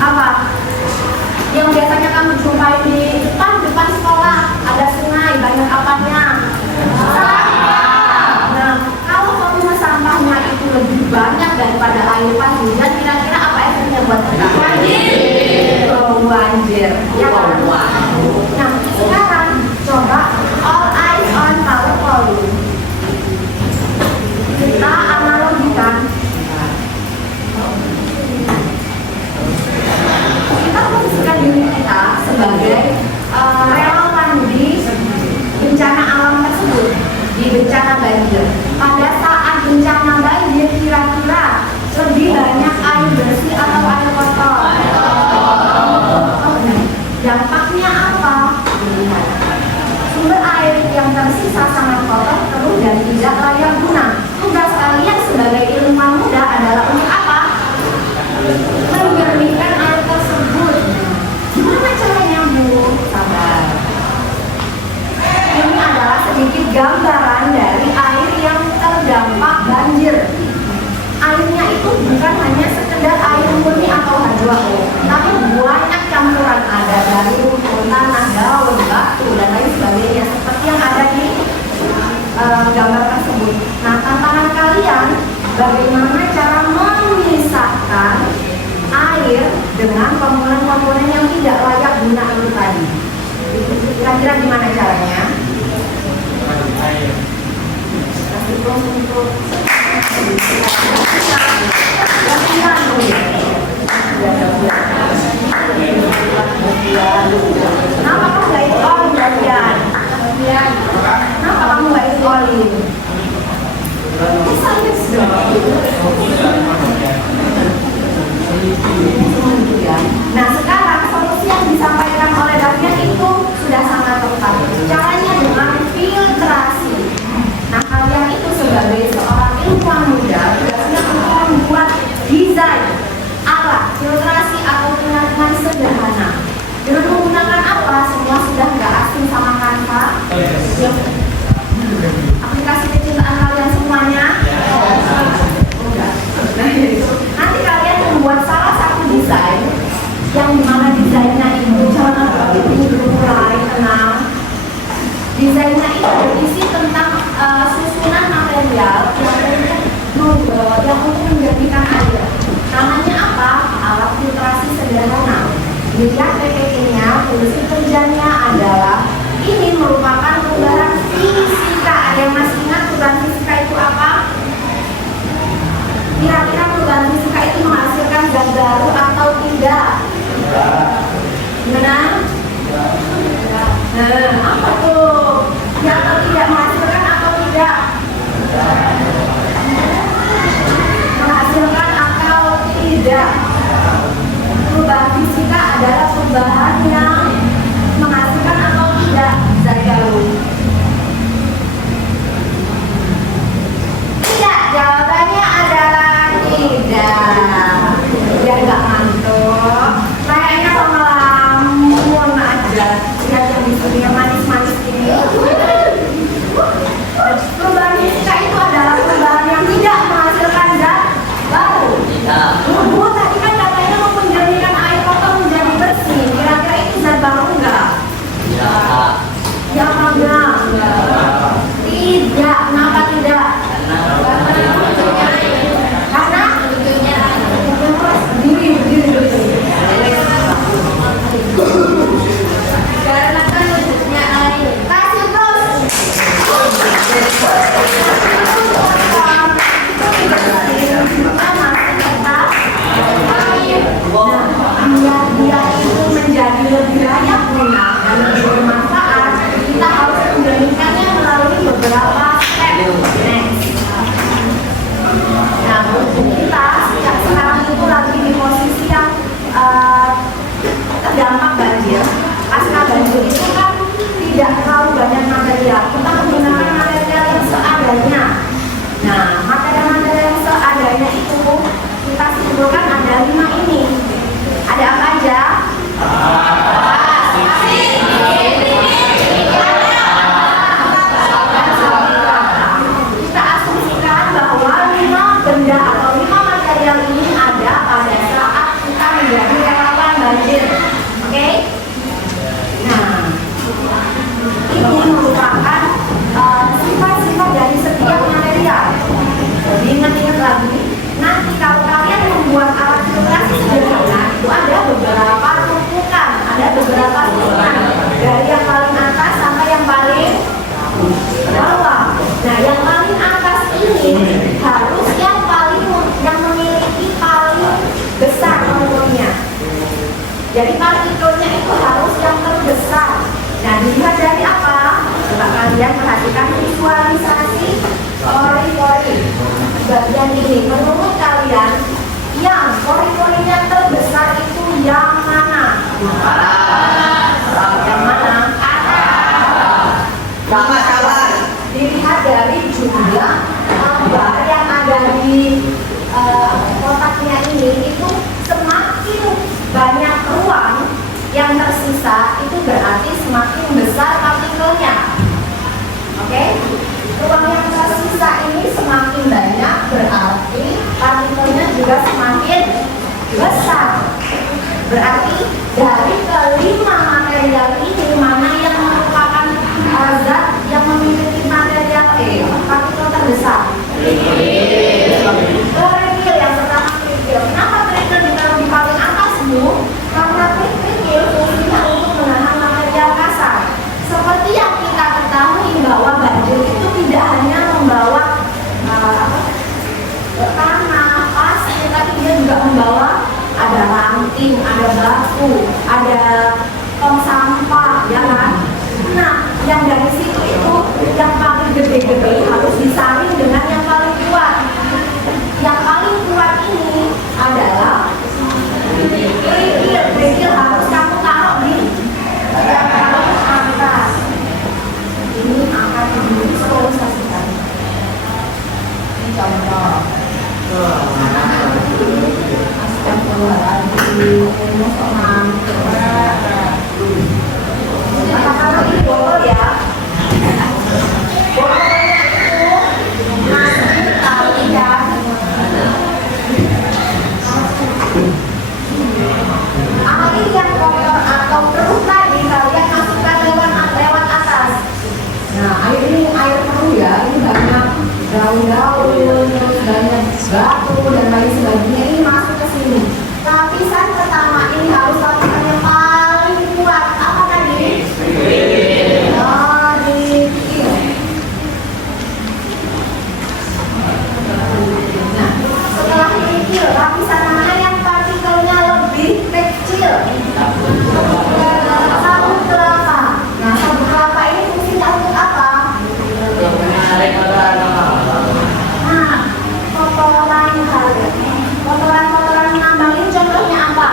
Apa? Yang biasanya kamu jumpai di depan sekolah, ada sungai, banyak apanya? Nah, kalau volume sampahnya itu lebih banyak daripada air pas hujan, kira-kira apa efeknya buat kita? Banjir. Ya kan? Nah, sekarang coba all eyes on power volume. Kita analogikan. Kita posisikan diri kita sebagai relawan di bencana alam tersebut, di bencana banjir. Pada saat bencana banjir, kira-kira lebih banyak air bersih atau air kotor? Dampaknya apa? Sumber air yang tersisa sangat kotor, keruh, dan tidak layak guna. Tugas kalian sebagai ilmuwan muda adalah untuk apa? Menjernihkan air tersebut. Gimana caranya, Bu? Sabar. Ini adalah sedikit gambaran dari air yang terdampak banjir. Airnya itu bukan hanya sekedar air murni atau H2O, tapi banyak campuran, ada dari rumput, tanah, daun, batu, dan lain sebagainya, seperti yang ada di gambar tersebut. Nah, tantangan kalian bagaimana cara memisahkan air dengan komponen-komponen yang tidak layak guna itu tadi. Kira-kira gimana caranya? Kasih plus untuk kenapa kamu gak ikut oli bagian? Kenapa kamu gak ikut oli? Nah, sekarang solusi yang disampaikan oleh Davian itu sudah sangat tepat. Caranya dengan filtrasi. Nah, kalian itu sebagai seorang ilmuwan muda biasanya untuk membuat desain alat filtrasi atau pengaduan sederhana. Dengan menggunakan apa? Semua sudah nggak asing sama Canva. Aplikasi kecintaan kalian semuanya. Nah, nanti kalian membuat salah satu desain yang dimana desainnya itu jangan mulai tenang. Desainnya itu berisi tentang susunan material yang untuk menjadikan air. Namanya apa? Alat filtrasi sederhana. Dilihat PPT-nya, fungsi kerjanya adalah ini merupakan perubahan fisika. Ada yang masih ingat perubahan fisika itu apa? Kira-kira perubahan fisika itu menghasilkan zat baru atau tidak? Gimana? Nah, apa tuh? Ya atau tidak, menghasilkan atau tidak? Menghasilkan atau tidak? Perubahan fisika adalah perubahan yang menghasilkan atau tidak zat baru. Jadi partikelnya itu harus yang terbesar. Nah, dilihat dari apa? Coba kalian perhatikan visualisasi pori-pori bagian ini. Menurut kalian, yang pori-porinya terbesar itu yang mana? Yang mana? Sama-sama. Dilihat dari jumlah gambar yang ada di kotaknya ini, itu semakin banyak ruang yang tersisa, itu berarti semakin besar partikelnya. Oke? Ruang yang tersisa ini semakin banyak, berarti partikelnya juga semakin besar. Berarti dari kelima material ini, mana yang merupakan zat yang memiliki material partikel terbesar? Kerikil yang pertama, kerikil. Kenapa kerikil ditaruh di paling atas, Bu? Karena kerikil fungsinya untuk menahan material kasar. Seperti yang kita ketahui bahwa banjir itu tidak hanya membawa tanah, pasir, tapi dia juga membawa ada ranting, ada batu, ada tong sampah, ya kan? Nah, yang dari situ itu yang paling gede-gede harus disaring dengan yang paling kuat. Yang paling kuat ini adalah kerikil harus kamu taruh di yang paling atas. Ini akan divisualisasikan. Ini contoh. Kata-kata ini botol ya. Botolnya itu masih kalian air yang kotor atau keruh tadi kalian masukkan lewat atas. Nah, air ini air keruh ya, ini banyak daun-daun, terus banyak batu dan lain sebagainya, ini masuk ke sini. Lapisan pertama ini harus lapisan yang paling kuat. Apa tadi? Kerikil. Nah, setelah kerikil, lapisan mana yang partikelnya lebih kecil? Sabut kelapa. Nah, sabut kelapa ini fungsinya untuk apa? Nah, kotoran nambang ini contohnya apa?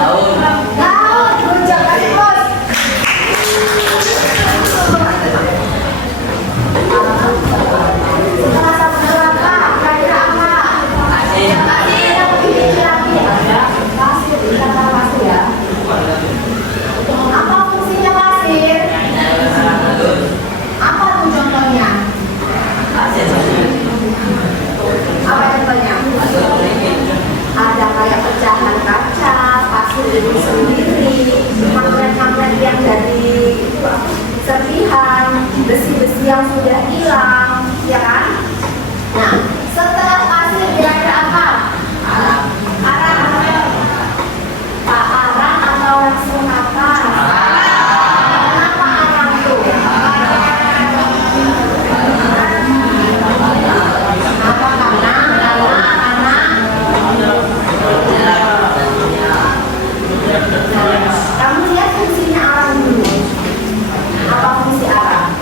Daun, rujak dari bos. Setelah sabut kelapa, kira-kira apa? Pasir. Lagi ada pasir, kata pasir ya. Apa fungsinya pasir? Apa tuh contohnya? Apa contohnya? Ada kayak pecahan kaca, pasir itu sendiri, magnet-magnet yang dari serpihan, besi-besi yang sudah hilang, ya kan? Nah, setelah pasir kira-kira apa? Arang. Pak arang atau langsung apa? Kenapa arang tuh? Kamu lihat fungsinya arang dulu. Apa fungsi arang?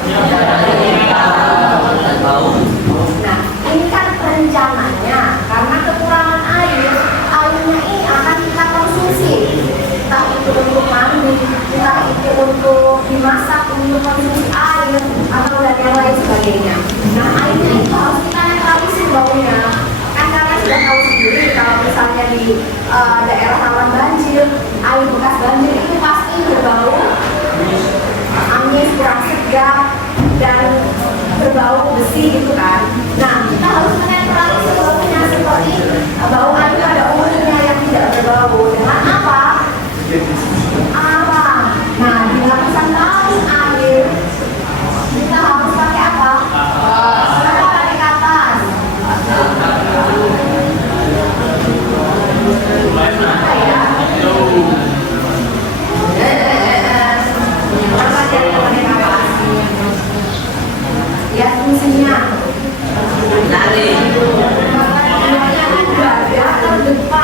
Nah, ini kan rencananya karena kekurangan air, airnya ini akan kita konsumsi. Entah itu untuk mandi, entah itu untuk dimasak, untuk konsumsi air, atau dan yang lain sebagainya. Nah, airnya itu harus kita netralisir baunya. Kan kalian sudah tahu sendiri kalau misalnya di daerah rawan banjir, air bekas banjir itu pasti berbau amis, kurang segar, dan berbau besi gitu kan. Nah, kita harus menetralisir baunya seperti bau air pada umumnya yang tidak berbau dengan apa? Arang. Nah, di lapisan paling air kita harus pakai apa? Kita pakai ke atas. Apa ya? Apa jadi pakai ke atas? Ya fungsinya. Nari. Ada terdepan.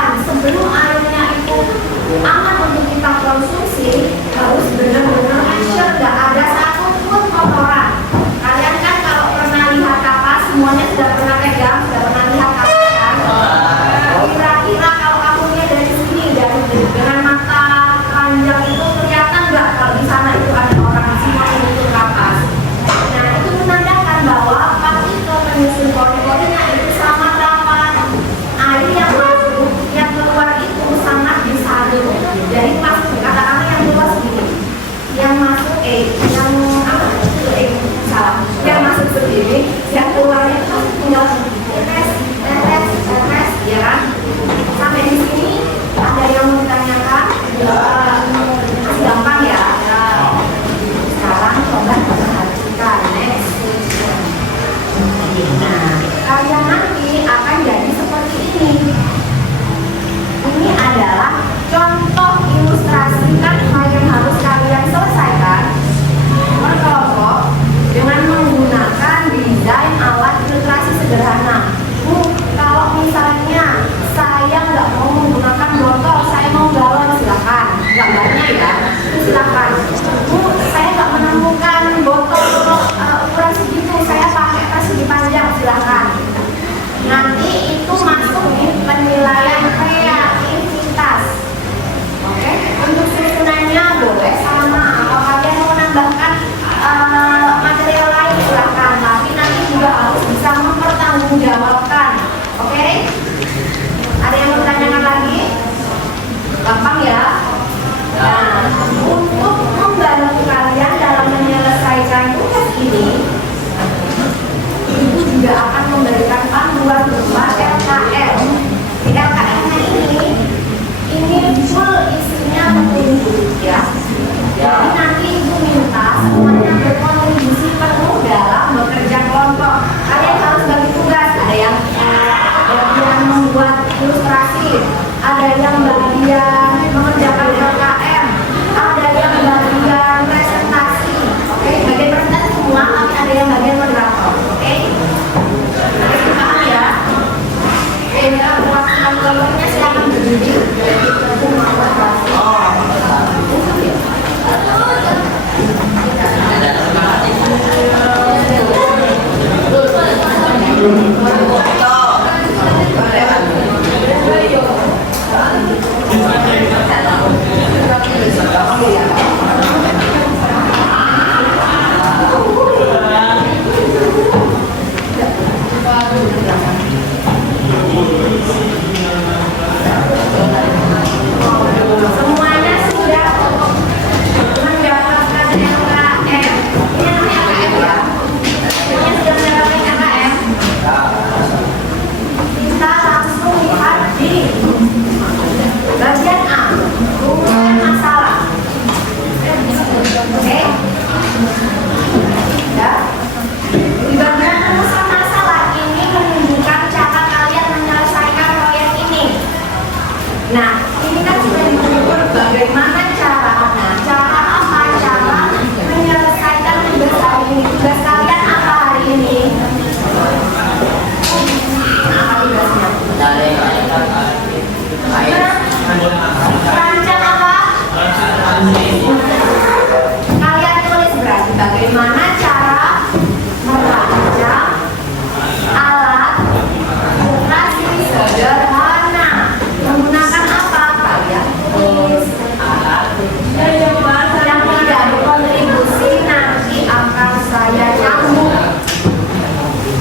ini Ibu juga akan memberikan panduan berupa LKM. Di LKM-nya ini full isinya petunjuk ya. Jadi nanti Ibu minta semuanya berkontribusi penuh dalam bekerja kelompok. Kalian harus bagi tugas. Ada yang bagian membuat ilustrasi, ada yang bagian mengerjakan LKM, ada yang bagian presentasi. Oke, bagian presentasi semua, tapi ada yang bagian moderator. Oke, paham ya? Oke, waktu kelompoknya silakan berdiri. Semuanya sudah mendapatkan LKM. Ini namanya LKM ya. Ini sudah mendapatkan LKM. Kita langsung lihat di bagian A, rumusan masalah. Oke. Ya. Di bagian rumusan masalah ini menunjukkan cara kalian menyelesaikan proyek ini. Nah, ini kan sudah diukur bagaimana cara. Nah, cara apa? Cara menyelesaikan tugas hari ini. Tugas kalian apa hari ini? Apa tugasnya? Rancang apa? Kalian tulis berarti bagaimana cara merancang alat operasi sederhana. Menggunakan apa? Kalian tulis yang tidak berkontribusi nanti akan saya cambuk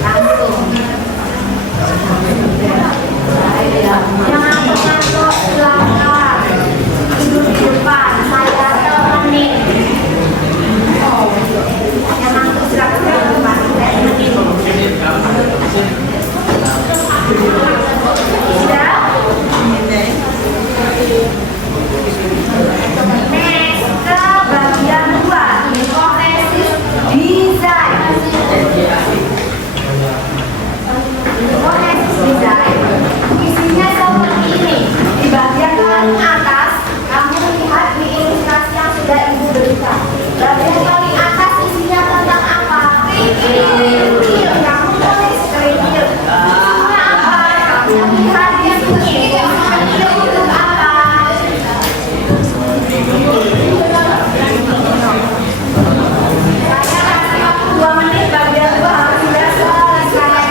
langsung. Jangan ngantuk silakan. Duduk di depan, saya temenin. Yang ngantuk silakan di depan, saya temenin. Sudah? Next ke bagian 2, hipotesis desain. Hipotesis desain isinya seperti ini. Di bagian paling atas kamu lihat di ilustrasi yang sudah Ibu berikan. Bagian paling atas isinya tentang apa? Kerikil. Kamu tulis kerikil. Isinya apa? Kamu lihat di sini. Kerikil untuk apa? Saya kasih waktu 2 menit, bagian 2 harus sudah selesai.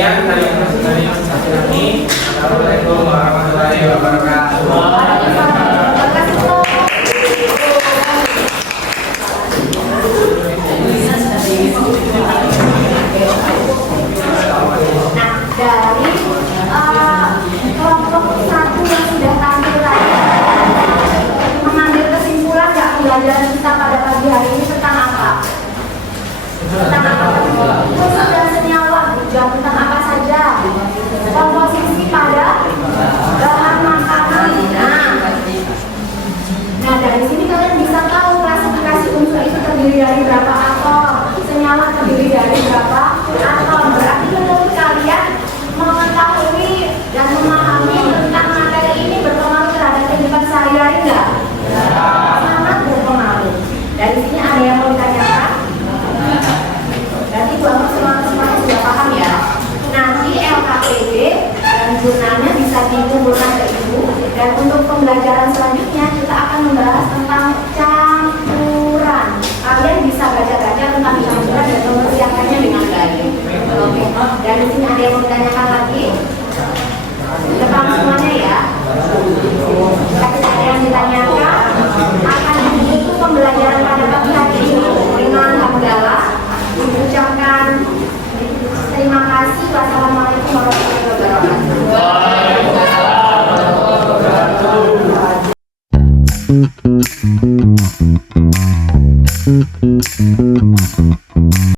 sekian dari kami. Assalamualaikum warahmatullahi wabarakatuh. Nah, dari kelompok satu yang sudah tampil tadi, mengambil kesimpulan nggak pembelajaran kita pada pagi hari ini tentang apa? Tentang apa? Khusus dan senyawa, jawab tentang apa saja? Komposisi pada bahan makanan. Nah, dari sini kalian bisa tahu klasifikasi unsur itu terdiri dari berapa atom, senyawa terdiri dari berapa atom. Berarti menurut kalian mengetahui dan memahami tentang materi ini berpengaruh terhadap kehidupan sehari-hari nggak? Sangat berpengaruh. Dari sini ada yang mau ditanyakan? Berarti Bapak semuanya sudah paham ya? Nanti LKPD dan jurnalnya bisa dikumpulkan ke Ibu. Dan untuk pembelajaran selanjutnya kita akan membahas tentang campuran. Kalian bisa baca-baca tentang campuran dan mempersiapkannya dengan baik. Oke. Dan di sini ada yang mau ditanyakan lagi? Depan semuanya ya. Jika tidak ada yang ditanyakan, akan ditutup pembelajaran pada pagi hari ini dengan hamdalah. Diucapkan terima kasih. Wassalamualaikum warahmatullahi wabarakatuh.